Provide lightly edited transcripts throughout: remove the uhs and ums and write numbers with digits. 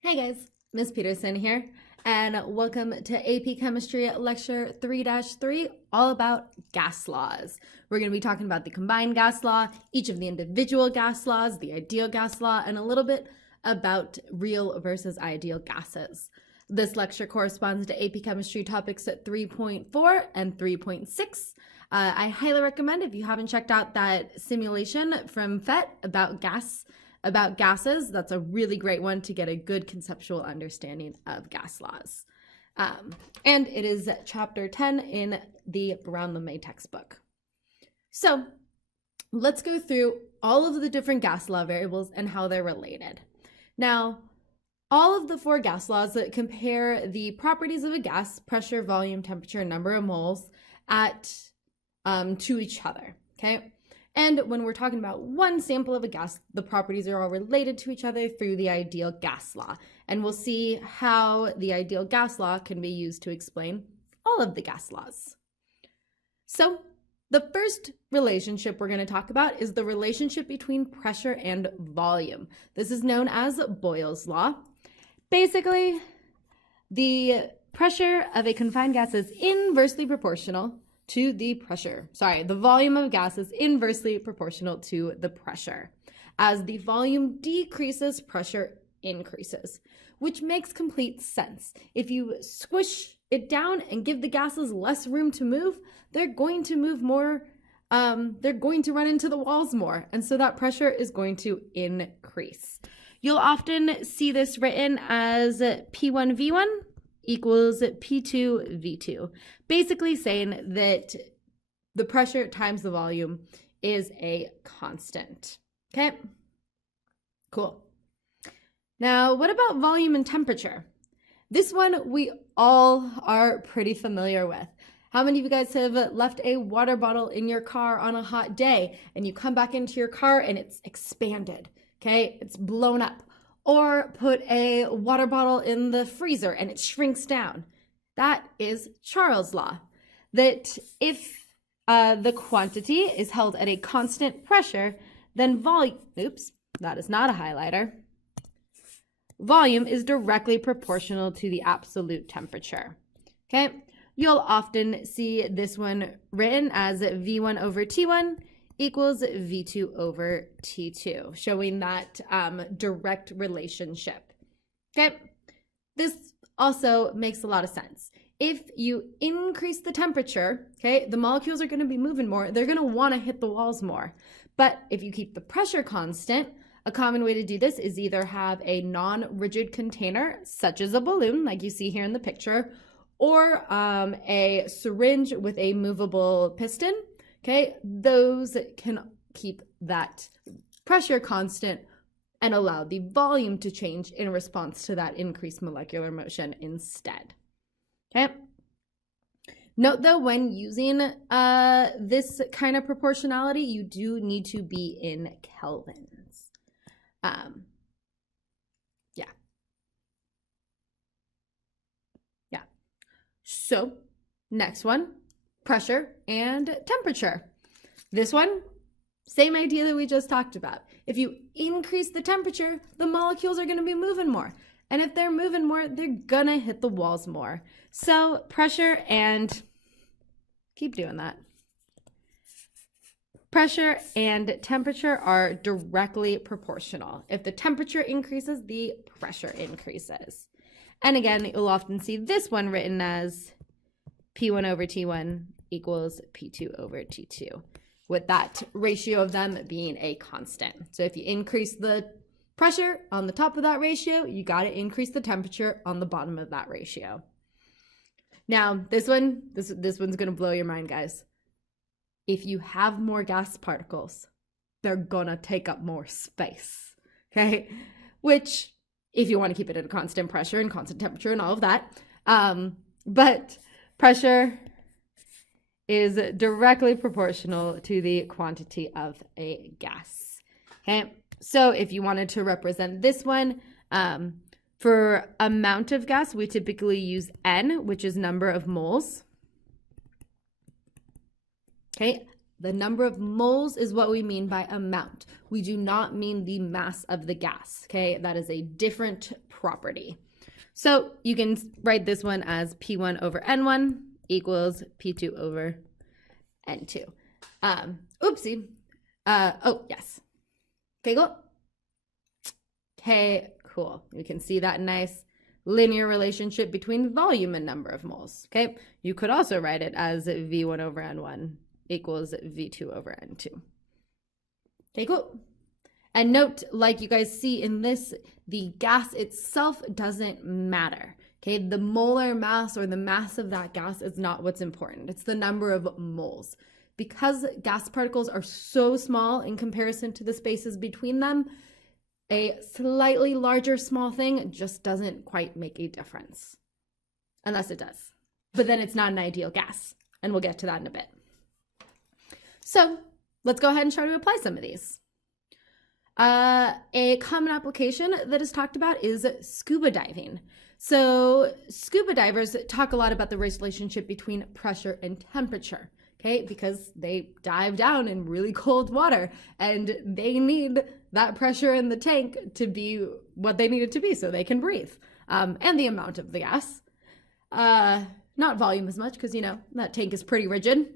Hey guys, Miss Peterson here, and welcome to AP Chemistry Lecture 3-3, all about gas laws. We're going to be talking about the combined gas law, each of the individual gas laws, the ideal gas law, and a little bit about real versus ideal gases. This lecture corresponds to AP Chemistry topics at 3.4 and 3.6. I highly recommend, if you haven't checked out that simulation from PhET about gases, that's a really great one to get a good conceptual understanding of gas laws. And it is chapter 10 in the Brown-Lemay textbook. So let's go through all of the different gas law variables and how they're related. Now, all of the four gas laws that compare the properties of a gas, pressure, volume, temperature, and number of moles to each other, okay? And when we're talking about one sample of a gas, the properties are all related to each other through the ideal gas law. And we'll see how the ideal gas law can be used to explain all of the gas laws. So the first relationship we're going to talk about is the relationship between pressure and volume. This is known as Boyle's law. Basically, the pressure of a confined gas is inversely proportional to the pressure. The volume of gas is inversely proportional to the pressure. As the volume decreases, pressure increases, which makes complete sense. If you squish it down and give the gases less room to move, they're going to move more, they're going to run into the walls more, and so that pressure is going to increase. You'll often see this written as P1V1 equals P2V2, basically saying that the pressure times the volume is a constant. Okay, cool. Now, what about volume and temperature? This one we all are pretty familiar with. How many of you guys have left a water bottle in your car on a hot day and you come back into your car and it's expanded, okay? It's blown up. Or put a water bottle in the freezer and it shrinks down. That is Charles' law, that if the quantity is held at a constant pressure, then volume, oops, that is not a highlighter. Volume is directly proportional to the absolute temperature. Okay, you'll often see this one written as V1 over T1 equals V2 over T2, showing that direct relationship. Okay, this also makes a lot of sense. If you increase the temperature, okay, the molecules are going to be moving more. They're going to want to hit the walls more. But if you keep the pressure constant, a common way to do this is either have a non-rigid container, such as a balloon, like you see here in the picture, or a syringe with a movable piston. Okay, those can keep that pressure constant and allow the volume to change in response to that increased molecular motion instead. Okay. Note though, when using this kind of proportionality, you do need to be in kelvins. Yeah. So next one. Pressure and temperature. This one, same idea that we just talked about. If you increase the temperature, the molecules are going to be moving more. And if they're moving more, they're going to hit the walls more. So pressure and, keep doing that. Pressure and temperature are directly proportional. If the temperature increases, the pressure increases. And again, you'll often see this one written as P1 over T1 equals P2 over T2, with that ratio of them being a constant. So if you increase the pressure on the top of that ratio, you got to increase the temperature on the bottom of that ratio. Now, this one's going to blow your mind, guys. If you have more gas particles, they're going to take up more space, okay? Which, if you want to keep it at a constant pressure and constant temperature and all of that, but pressure is directly proportional to the quantity of a gas. Okay, so if you wanted to represent this one, for amount of gas, we typically use N, which is number of moles. Okay, The number of moles is what we mean by amount. We do not mean the mass of the gas, okay? That is a different property. So you can write this one as P1 over N1 equals P2 over N2. Oopsie. Oh, yes. Okay, go. Okay, cool. You can see that nice linear relationship between volume and number of moles, okay? You could also write it as V1 over N1 equals V2 over N2. Okay, cool. And note, like you guys see in this, the gas itself doesn't matter, okay? The molar mass or the mass of that gas is not what's important. It's the number of moles. Because gas particles are so small in comparison to the spaces between them, a slightly larger small thing just doesn't quite make a difference. Unless it does. But then it's not an ideal gas. And we'll get to that in a bit. So let's go ahead and try to apply some of these. A common application that is talked about is scuba diving. So scuba divers talk a lot about the relationship between pressure and temperature. Okay, because they dive down in really cold water and they need that pressure in the tank to be what they need it to be so they can breathe. And the amount of the gas. Not volume as much because, you know, that tank is pretty rigid.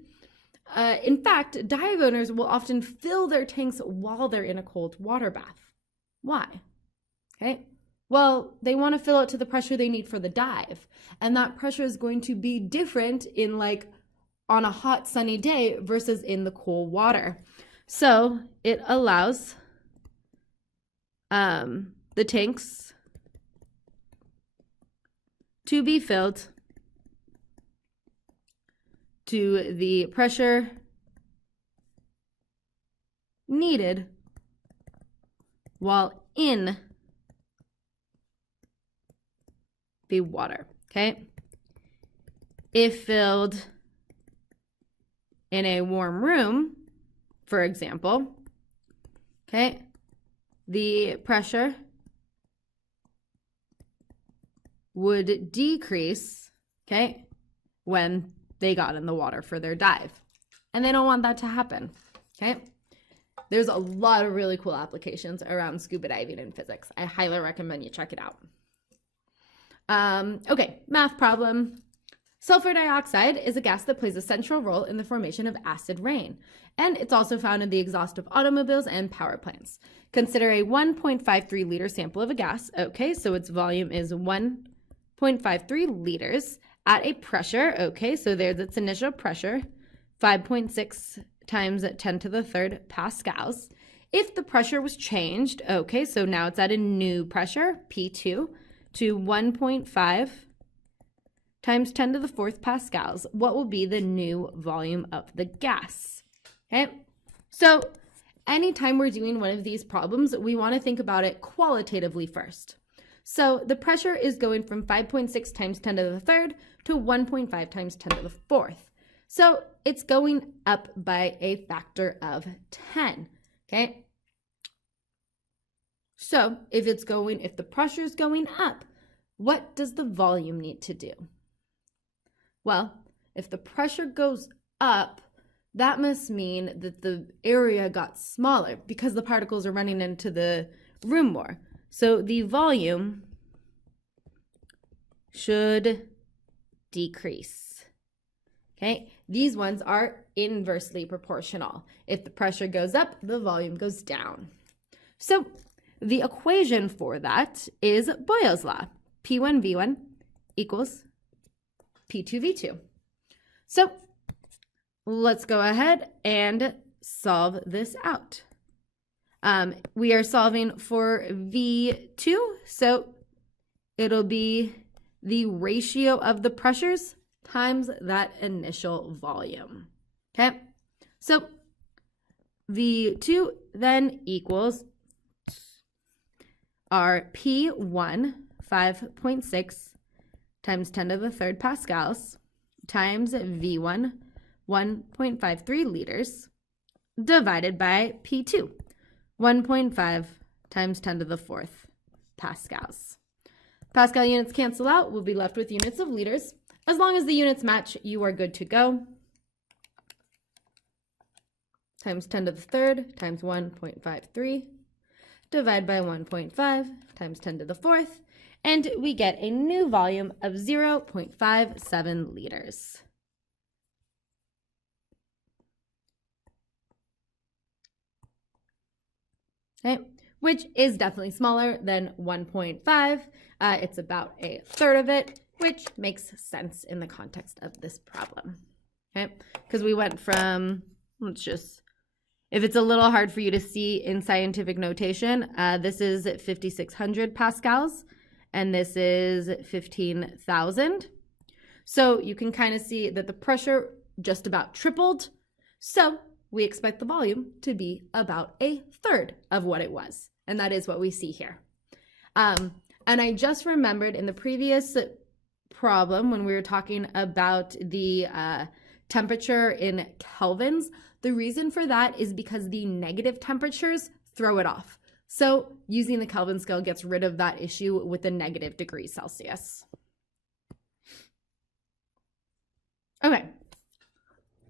In fact, dive owners will often fill their tanks while they're in a cold water bath. Why? Okay, well, they want to fill it to the pressure they need for the dive. And that pressure is going to be different in like on a hot sunny day versus in the cool water. So it allows the tanks to be filled to the pressure needed while in the water, okay? If filled in a warm room, for example, okay, the pressure would decrease, okay, when they got in the water for their dive. And they don't want that to happen, okay? There's a lot of really cool applications around scuba diving in physics. I highly recommend you check it out. Okay, math problem. Sulfur dioxide is a gas that plays a central role in the formation of acid rain, and it's also found in the exhaust of automobiles and power plants. Consider a 1.53 liter sample of a gas. Okay, so its volume is 1.53 liters at a pressure. Okay, so there's its initial pressure, 5.6 times 10 to the third pascals. If the pressure was changed, okay, so now it's at a new pressure, P2, to 1.5 times 10 to the fourth pascals, what will be the new volume of the gas? Okay, so anytime we're doing one of these problems, we want to think about it qualitatively first. So the pressure is going from 5.6 times 10 to the third to 1.5 times 10 to the fourth. So it's going up by a factor of 10, okay? So if the pressure is going up, what does the volume need to do? Well, if the pressure goes up, that must mean that the area got smaller because the particles are running into the room more. So the volume should decrease. Okay, these ones are inversely proportional. If the pressure goes up, the volume goes down. So the equation for that is Boyle's law. P1V1 equals P2V2. So let's go ahead and solve this out. We are solving for V2, so it'll be the ratio of the pressures times that initial volume. Okay, so V2 then equals our P1, 5.6 times 10 to the third pascals times V1, 1.53 liters, divided by P2, 1.5 times 10 to the fourth pascals. Pascal units cancel out. We'll be left with units of liters. As long as the units match, you are good to go. times 10 to the third times 1.53 divide by 1.5 times 10 to the fourth, and we get a new volume of 0.57 liters. Okay, which is definitely smaller than 1.5. It's about a third of it, which makes sense in the context of this problem. Okay, because we went from, if it's a little hard for you to see in scientific notation, this is 5,600 pascals, and this is 15,000. So you can kind of see that the pressure just about tripled. So we expect the volume to be about a third of what it was. And that is what we see here. And I just remembered in the previous problem when we were talking about the temperature in kelvins, the reason for that is because the negative temperatures throw it off. So using the Kelvin scale gets rid of that issue with the negative degrees Celsius. Okay,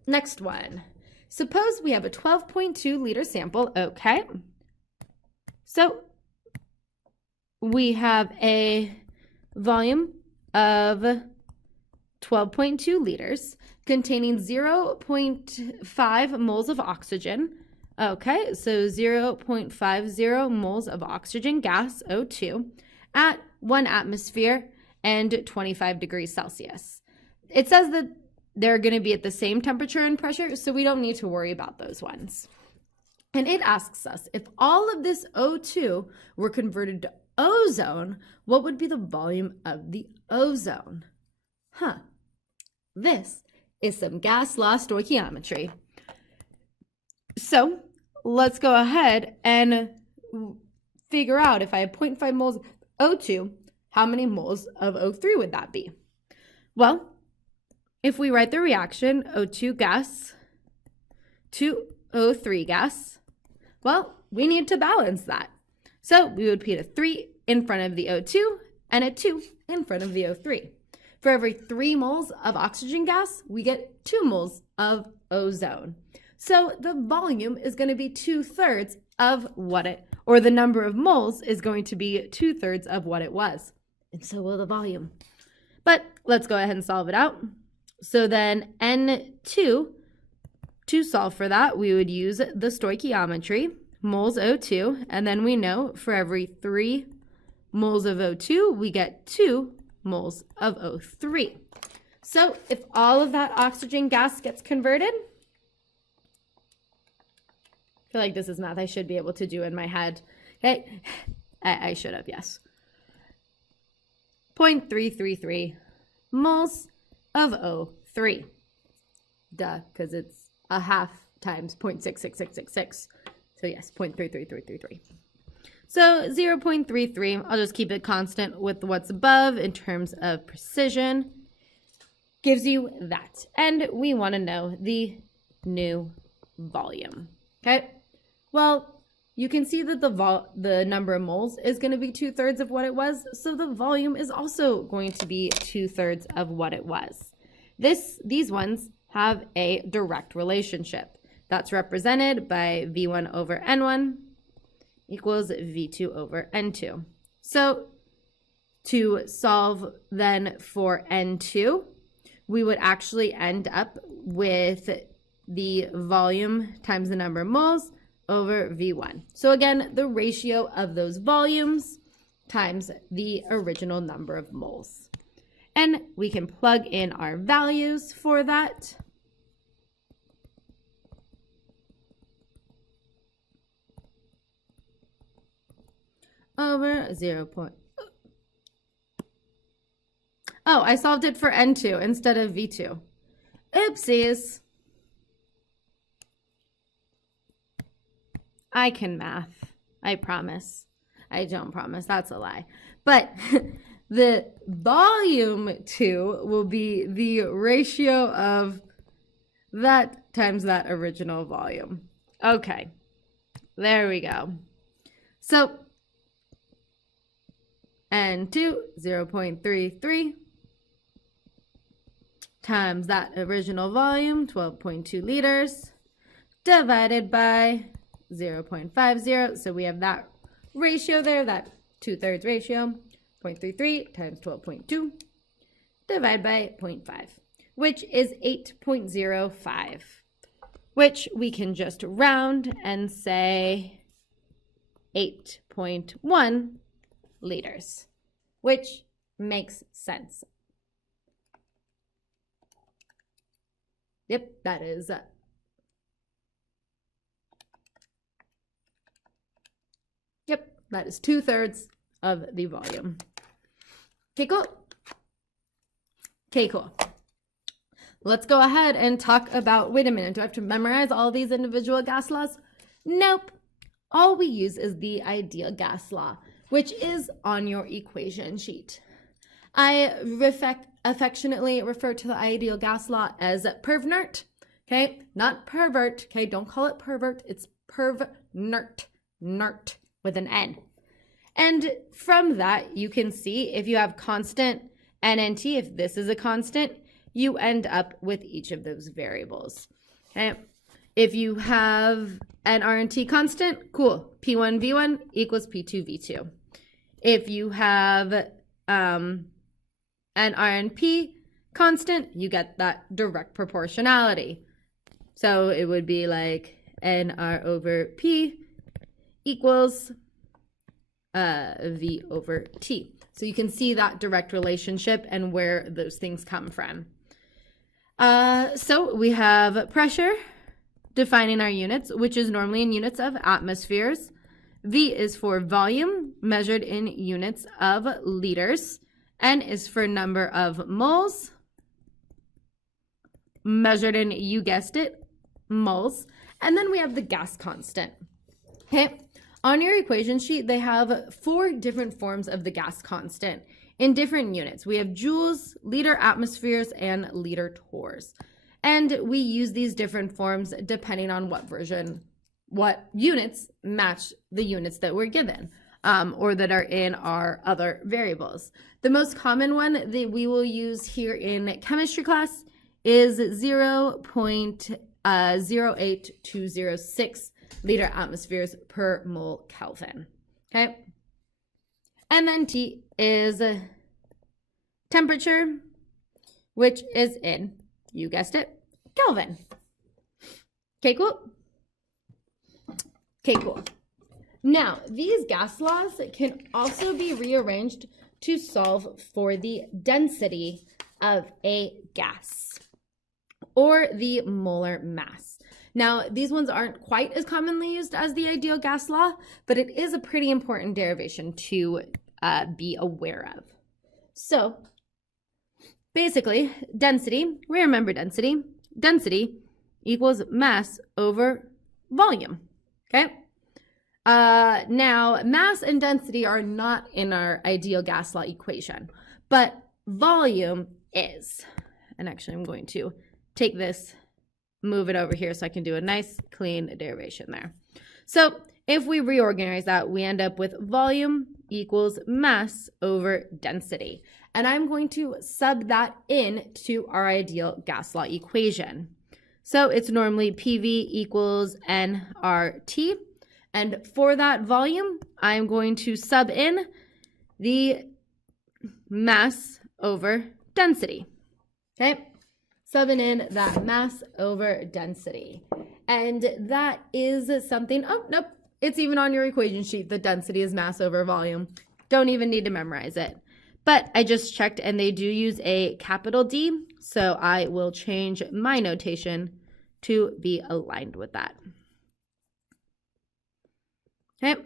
next one. Suppose we have a 12.2 liter sample, okay? So we have a volume of 12.2 liters containing 0.5 moles of oxygen. Okay, so 0.50 moles of oxygen gas, O2, at 1 atmosphere and 25 degrees Celsius. It says that they're going to be at the same temperature and pressure, so we don't need to worry about those ones. And it asks us, if all of this O2 were converted to ozone, what would be the volume of the ozone? This is some gas law stoichiometry. So let's go ahead and figure out, if I have 0.5 moles of O2, how many moles of O3 would that be? Well, if we write the reaction O2 gas to O3 gas, well, we need to balance that. So we would put a 3 in front of the O2 and a 2 in front of the O3. For every 3 moles of oxygen gas, we get 2 moles of ozone. So the volume is going to be 2/3 of what it, or the number of moles is going to be 2/3 of what it was. And so will the volume. But let's go ahead and solve it out. So then N2, to solve for that, we would use the stoichiometry, moles O2, and then we know for every 3 moles of O2, we get 2 moles of O3. So if all of that oxygen gas gets converted, I feel like this is math I should be able to do in my head. Okay, I should have, yes. 0.333 moles of O3. Duh, because it's a half times 0.66666. So yes, 0.33333. So 0.33, I'll just keep it constant with what's above in terms of precision, gives you that. And we want to know the new volume. Okay, well, you can see that the number of moles is going to be 2/3 of what it was, so the volume is also going to be 2/3 of what it was. These ones have a direct relationship. That's represented by V1 over N1 equals V2 over N2. So to solve then for N2, we would actually end up with the volume times the number of moles over V1. So again, the ratio of those volumes times the original number of moles. And we can plug in our values for that. Over 0. Oh, I solved it for N2 instead of V2. Oopsies. I can math. I promise. I don't promise. That's a lie. But the volume 2 will be the ratio of that times that original volume. Okay. There we go. So N2, 0.33 times that original volume, 12.2 liters, divided by 0.50. So we have that ratio there, that 2/3 ratio, 0.33 times 12.2 divided by 0.5, which is 8.05, which we can just round and say 8.1 liters, which makes sense. Yep, that is that is 2/3 of the volume. Okay, cool. Okay, cool. Let's go ahead and talk about, wait a minute, do I have to memorize all these individual gas laws? Nope. All we use is the ideal gas law, which is on your equation sheet. I affectionately refer to the ideal gas law as pervnert, okay? Not pervert, okay? Don't call it pervert, it's pervnert, nert with an N. And from that, you can see if you have constant NNT, if this is a constant, you end up with each of those variables, okay? If you have an RNT constant, cool, P1V1 equals P2V2. If you have an RNP constant, you get that direct proportionality. So it would be like NR over P equals V over T. So you can see that direct relationship and where those things come from. So we have pressure, defining our units, which is normally in units of atmospheres. V is for volume, measured in units of liters. N is for number of moles, measured in, you guessed it, moles. And then we have the gas constant. Okay. On your equation sheet, they have 4 different forms of the gas constant in different units. We have joules, liter atmospheres, and liter torrs. And we use these different forms depending on what units match the units that we're given, or that are in our other variables. The most common one that we will use here in chemistry class is 0.08206 liter atmospheres per mole Kelvin, okay? And then T is temperature, which is in, you guessed it, Kelvin. Okay, cool. Okay, cool. Now, these gas laws can also be rearranged to solve for the density of a gas or the molar mass. Now, these ones aren't quite as commonly used as the ideal gas law, but it is a pretty important derivation to be aware of. So, basically, density, we remember density. Density equals mass over volume, okay? Now, mass and density are not in our ideal gas law equation, but volume is. And actually, I'm going to take this, move it over here so I can do a nice clean derivation there. So if we reorganize that, we end up with volume equals mass over density. And I'm going to sub that in to our ideal gas law equation. So it's normally PV equals nRT. And for that volume, I'm going to sub in the mass over density. Okay? Subbing in that mass over density. And that is something, oh, nope, it's even on your equation sheet. The density is mass over volume. Don't even need to memorize it. But I just checked and they do use a capital D, so I will change my notation to be aligned with that. Okay,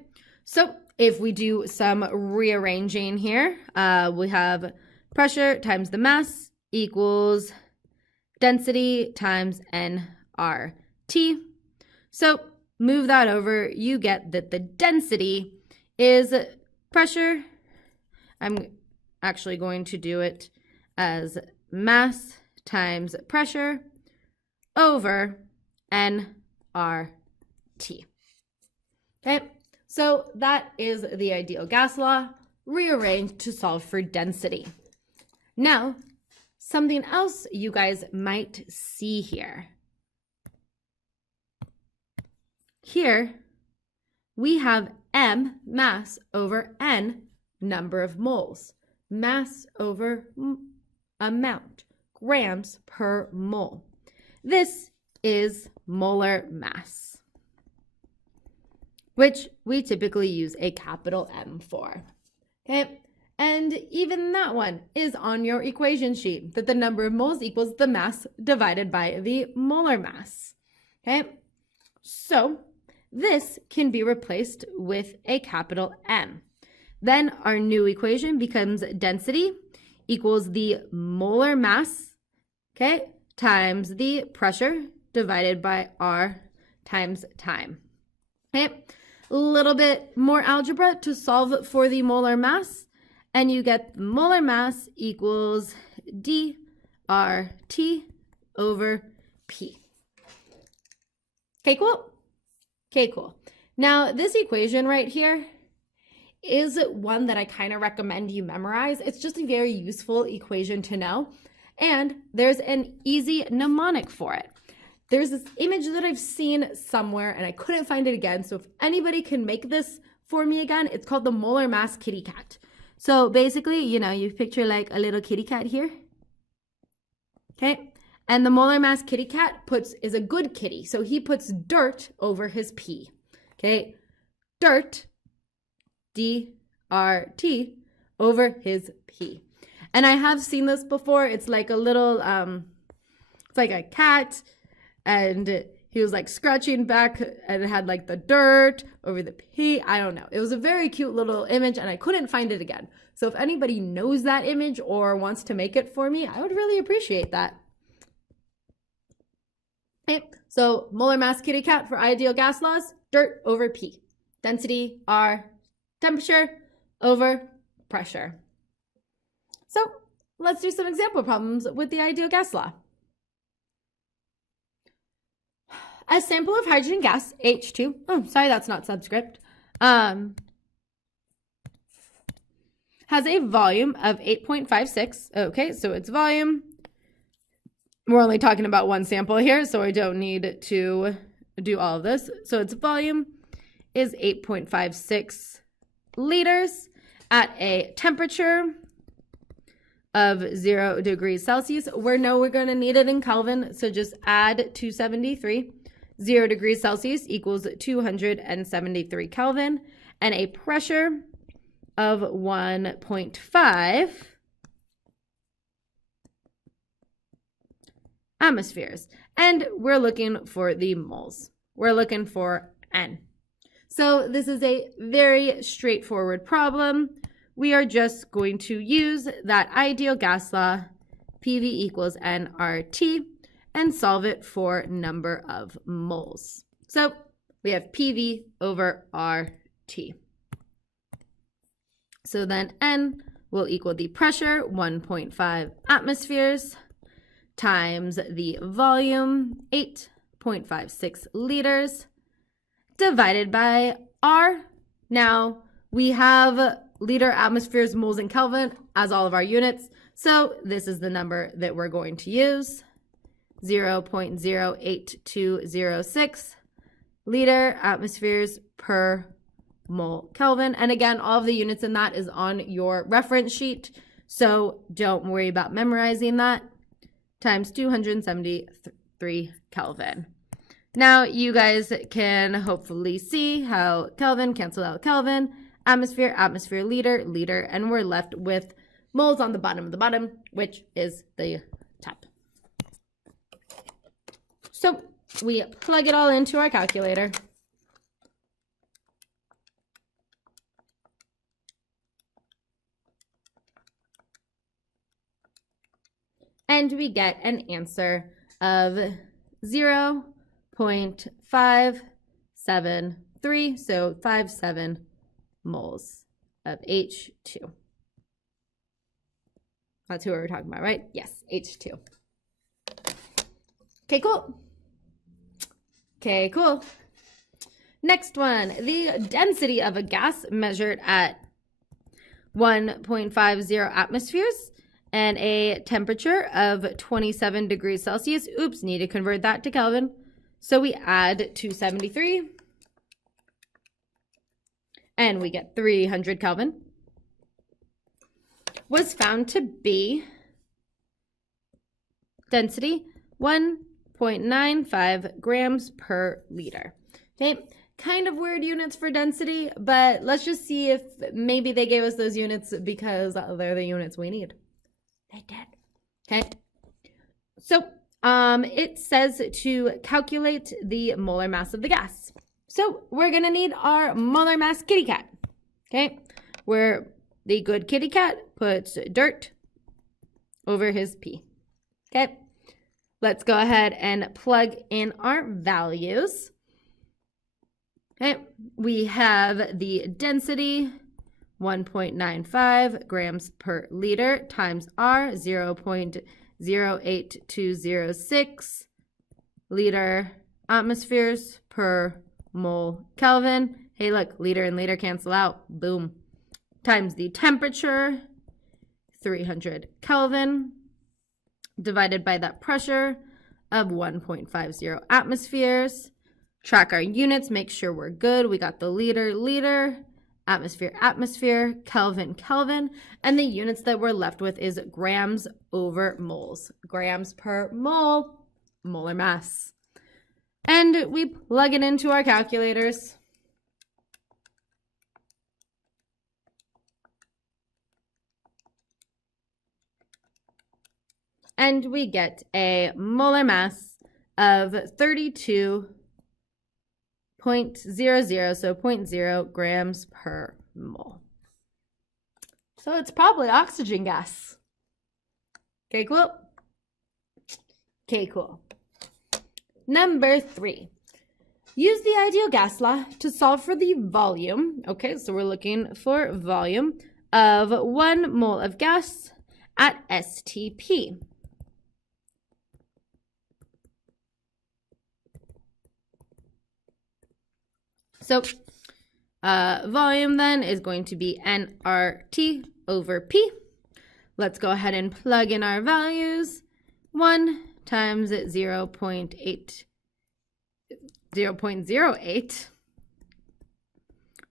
so if we do some rearranging here, we have pressure times the mass equals density times nRT. So move that over, you get that the density is pressure. I'm actually going to do it as mass times pressure over nRT. Okay, so that is the ideal gas law rearranged to solve for density. Now, something else you guys might see here. here we have M, mass, over N, number of moles. Mass over amount, grams per mole. This is molar mass, which we typically use a capital M for. Okay, and even that one is on your equation sheet, that the number of moles equals the mass divided by the molar mass. Okay, so this can be replaced with a capital M. Then our new equation becomes density equals the molar mass, okay, times the pressure divided by R times time. Okay, a little bit more algebra to solve for the molar mass, and you get molar mass equals dRT over P. Okay, cool? Okay, cool. Now, this equation right here is one that I kind of recommend you memorize. It's just a very useful equation to know, and there's an easy mnemonic for it. There's this image that I've seen somewhere, and I couldn't find it again, so if anybody can make this for me again, it's called the molar mass kitty cat. So basically, you know, you picture like a little kitty cat here, okay? And the molar mass kitty cat is a good kitty, so he puts dirt over his pee, okay? Dirt, D-R-T, over his pee. And I have seen this before. It's like a little, it's like a cat, and he was like scratching back, and it had like the dirt over the pee. I don't know. It was a very cute little image, and I couldn't find it again. So if anybody knows that image or wants to make it for me, I would really appreciate that. Okay, so molar mass kitty cat for ideal gas laws, dirt over P. Density, R, temperature over pressure. So let's do some example problems with the ideal gas law. A sample of hydrogen gas, H2, oh, sorry, that's not subscript, has a volume of 8.56. Okay, so its volume, we're only talking about one sample here, so I don't need to do all of this. So its volume is 8.56 liters at a temperature of 0 degrees Celsius. We're going to need it in Kelvin, so just add 273. 0 degrees Celsius equals 273 Kelvin, and a pressure of 1.5 atmospheres. And we're looking for the moles. We're looking for N. So this is a very straightforward problem. We are just going to use that ideal gas law, PV equals nRT, and solve it for number of moles. So we have PV over RT. So then N will equal the pressure, 1.5 atmospheres, times the volume, 8.56 liters, divided by R. Now, we have liter, atmospheres, moles, and Kelvin as all of our units. So this is the number that we're going to use, 0.08206 liter atmospheres per mole Kelvin. And again, all of the units in that is on your reference sheet, so don't worry about memorizing that, times 273 Kelvin. Now you guys can hopefully see how Kelvin cancel out Kelvin, atmosphere, atmosphere, liter, liter, and we're left with moles on the bottom, which is the top. So we plug it all into our calculator. And we get an answer of 0.573, so 57 moles of H2. That's who we were talking about, right? Yes, H2. Okay, cool. Okay, cool. Next one, the density of a gas measured at 1.50 atmospheres and a temperature of 27 degrees Celsius. Oops, need to convert that to Kelvin. So we add 273 and we get 300 Kelvin, was found to be density 1.95 grams per liter. Okay, kind of weird units for density, but let's just see if maybe they gave us those units because they're the units we need. They did. Okay, so it says to calculate the molar mass of the gas. So we're gonna need our molar mass kitty cat. Okay, where the good kitty cat puts dirt over his pee. Okay, let's go ahead and plug in our values. Okay, we have the density 1.95 grams per liter times R 0.08206 liter atmospheres per mole Kelvin. Hey, look, liter and liter cancel out. Boom. Times the temperature, 300 Kelvin, divided by that pressure of 1.50 atmospheres. Track our units, make sure we're good. We got the liter, atmosphere, Kelvin, and the units that we're left with is grams over moles. Grams per mole, molar mass. And we plug it into our calculators. And we get a molar mass of 32.00, so 0.0 grams per mole. So it's probably oxygen gas. Okay, cool. Okay, cool. Number 3. Use the ideal gas law to solve for the volume. Okay, so we're looking for volume of 1 mole of gas at STP. So volume then is going to be nRT over P. Let's go ahead and plug in our values. 1 times 0.08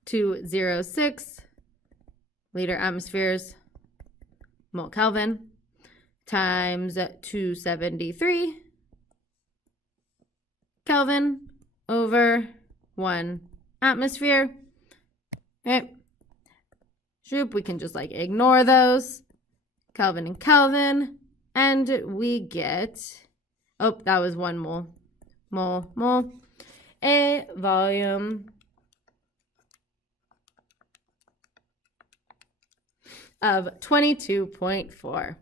to 06 liter atmospheres mole Kelvin times 273 Kelvin over 1 atmosphere. Okay. Shoop, we can just like ignore those. Kelvin and Kelvin. And we get, oh, that was 1 mole. Mole. A volume of 22.4.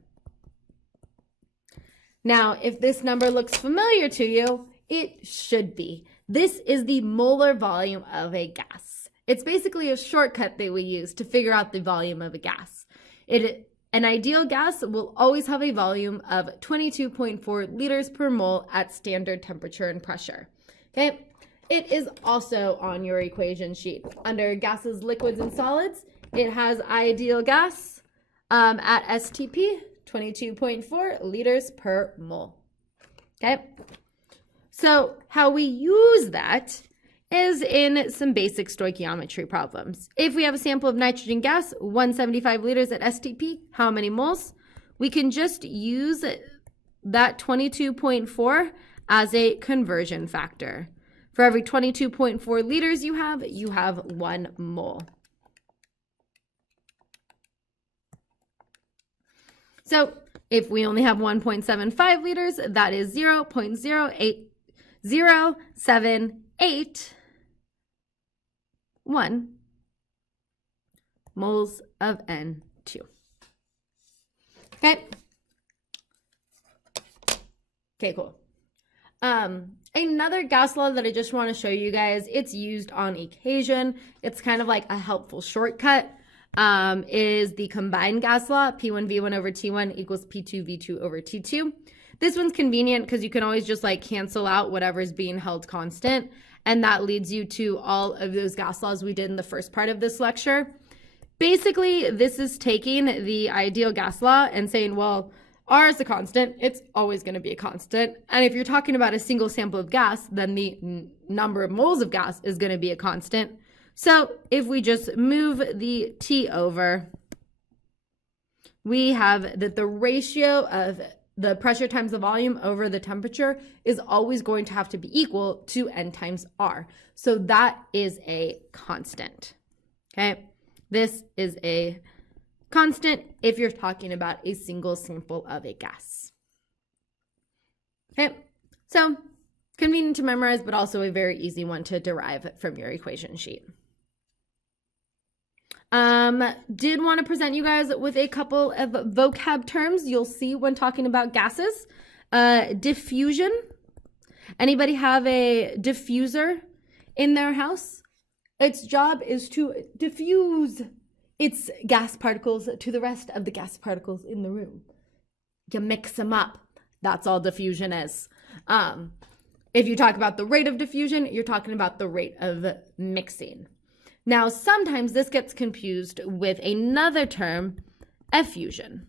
Now, if this number looks familiar to you, it should be. This is the molar volume of a gas. It's basically a shortcut that we use to figure out the volume of a gas. An ideal gas will always have a volume of 22.4 liters per mole at standard temperature and pressure. Okay, it is also on your equation sheet. Under gases, liquids, and solids, it has ideal gas at STP, 22.4 liters per mole. Okay. So how we use that is in some basic stoichiometry problems. If we have a sample of nitrogen gas, 175 liters at STP, how many moles? We can just use that 22.4 as a conversion factor. For every 22.4 liters you have 1 mole. So if we only have 1.75 liters, that is 0.08078 moles of N2. Okay. Okay, cool. Another gas law that I just want to show you guys, it's used on occasion. It's kind of like a helpful shortcut. Is the combined gas law, P1V1 over T1 equals P2V2 over T2. This one's convenient because you can always just like cancel out whatever is being held constant, and that leads you to all of those gas laws we did in the first part of this lecture. Basically, this is taking the ideal gas law and saying, well, R is a constant, it's always going to be a constant. And if you're talking about a single sample of gas, then the number of moles of gas is going to be a constant. So if we just move the T over, we have that the ratio of the pressure times the volume over the temperature is always going to have to be equal to N times R. So that is a constant, okay? This is a constant if you're talking about a single sample of a gas. Okay, so convenient to memorize, but also a very easy one to derive from your equation sheet. Did want to present you guys with a couple of vocab terms you'll see when talking about gases. Diffusion. Anybody have a diffuser in their house? Its job is to diffuse its gas particles to the rest of the gas particles in the room. You mix them up. That's all diffusion is. If you talk about the rate of diffusion, you're talking about the rate of mixing. Now, sometimes this gets confused with another term, effusion.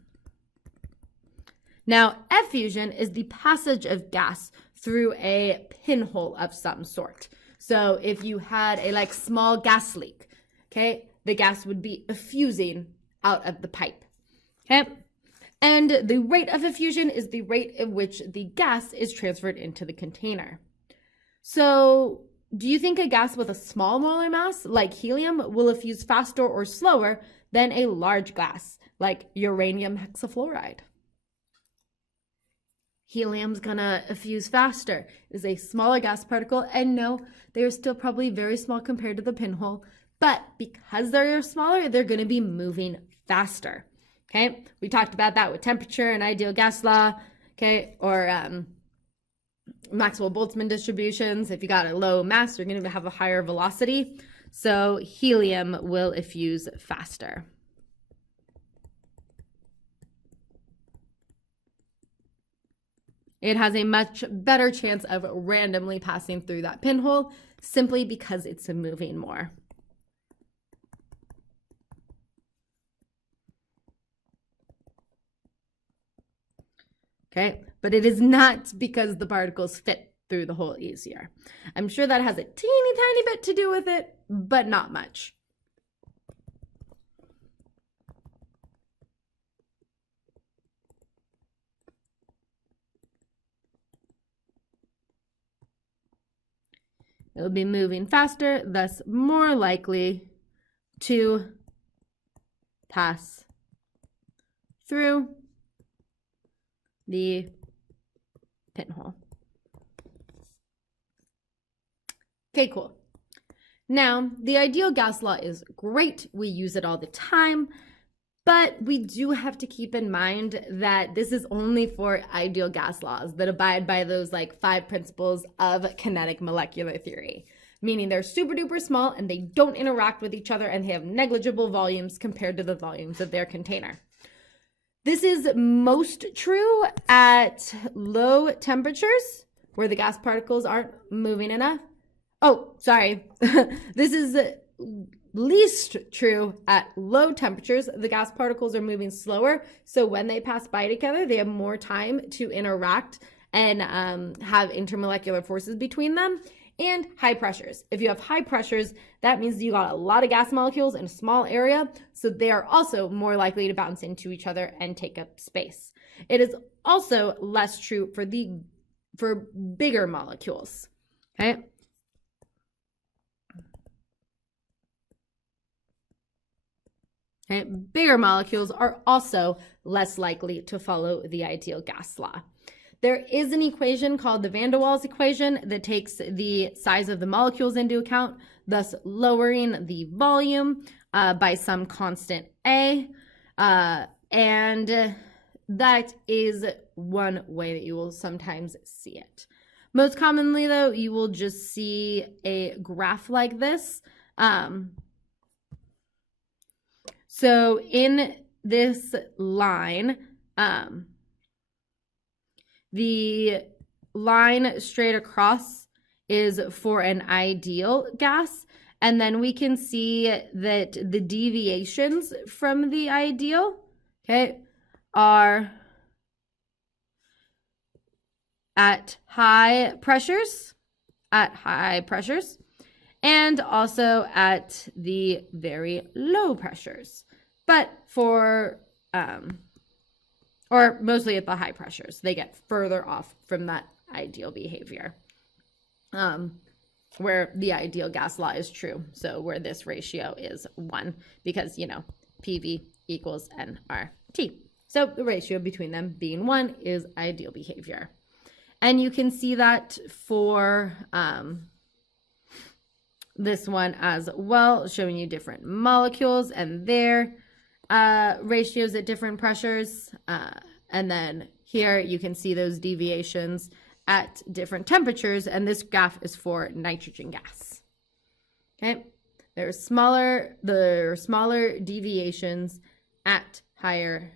Now, effusion is the passage of gas through a pinhole of some sort. So if you had a small gas leak, okay, the gas would be effusing out of the pipe, okay? And the rate of effusion is the rate at which the gas is transferred into the container. So do you think a gas with a small molar mass, like helium, will effuse faster or slower than a large gas, like uranium hexafluoride? Helium's gonna effuse faster. It is a smaller gas particle, and no, they're still probably very small compared to the pinhole, but because they're smaller, they're gonna be moving faster, okay? We talked about that with temperature and ideal gas law, okay, or Maxwell-Boltzmann distributions. If you got a low mass, you're going to have a higher velocity. So helium will effuse faster. It has a much better chance of randomly passing through that pinhole simply because it's moving more. Okay, but it is not because the particles fit through the hole easier. I'm sure that has a teeny tiny bit to do with it, but not much. It'll be moving faster, thus more likely to pass through the pinhole. Okay, cool. Now, the ideal gas law is great. We use it all the time, but we do have to keep in mind that this is only for ideal gas laws that abide by those 5 principles of kinetic molecular theory, meaning they're super duper small and they don't interact with each other and they have negligible volumes compared to the volumes of their container. This is most true at low temperatures where the gas particles aren't moving enough. Oh, sorry. This is least true at low temperatures. The gas particles are moving slower. So when they pass by together, they have more time to interact and have intermolecular forces between them. And high pressures. If you have high pressures, that means you got a lot of gas molecules in a small area, so they are also more likely to bounce into each other and take up space. It is also less true for bigger molecules, okay? Okay, bigger molecules are also less likely to follow the ideal gas law. There is an equation called the van der Waals equation that takes the size of the molecules into account, thus lowering the volume by some constant A. And that is one way that you will sometimes see it. Most commonly, though, you will just see a graph like this. So in this line, the line straight across is for an ideal gas, and then we can see that the deviations from the ideal, okay, are at high pressures, and also at the very low pressures. But for, or mostly at the high pressures, they get further off from that ideal behavior, where the ideal gas law is true. So where this ratio is 1, because, you know, PV equals nRT. So the ratio between them being 1 is ideal behavior. And you can see that for this one as well, showing you different molecules and their ratios at different pressures. And then here you can see those deviations at different temperatures, and this graph is for nitrogen gas. Okay, there are smaller deviations at higher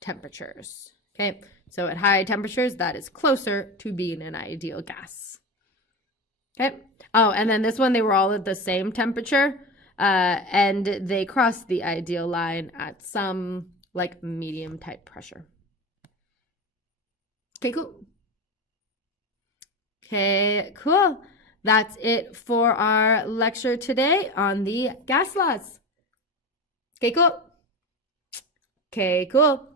temperatures. Okay, so at high temperatures, that is closer to being an ideal gas. Okay, oh, and then this one, they were all at the same temperature, and they crossed the ideal line at some like medium type pressure. Okay, cool. Okay, cool. That's it for our lecture today on the gas laws. Okay, cool. Okay, cool.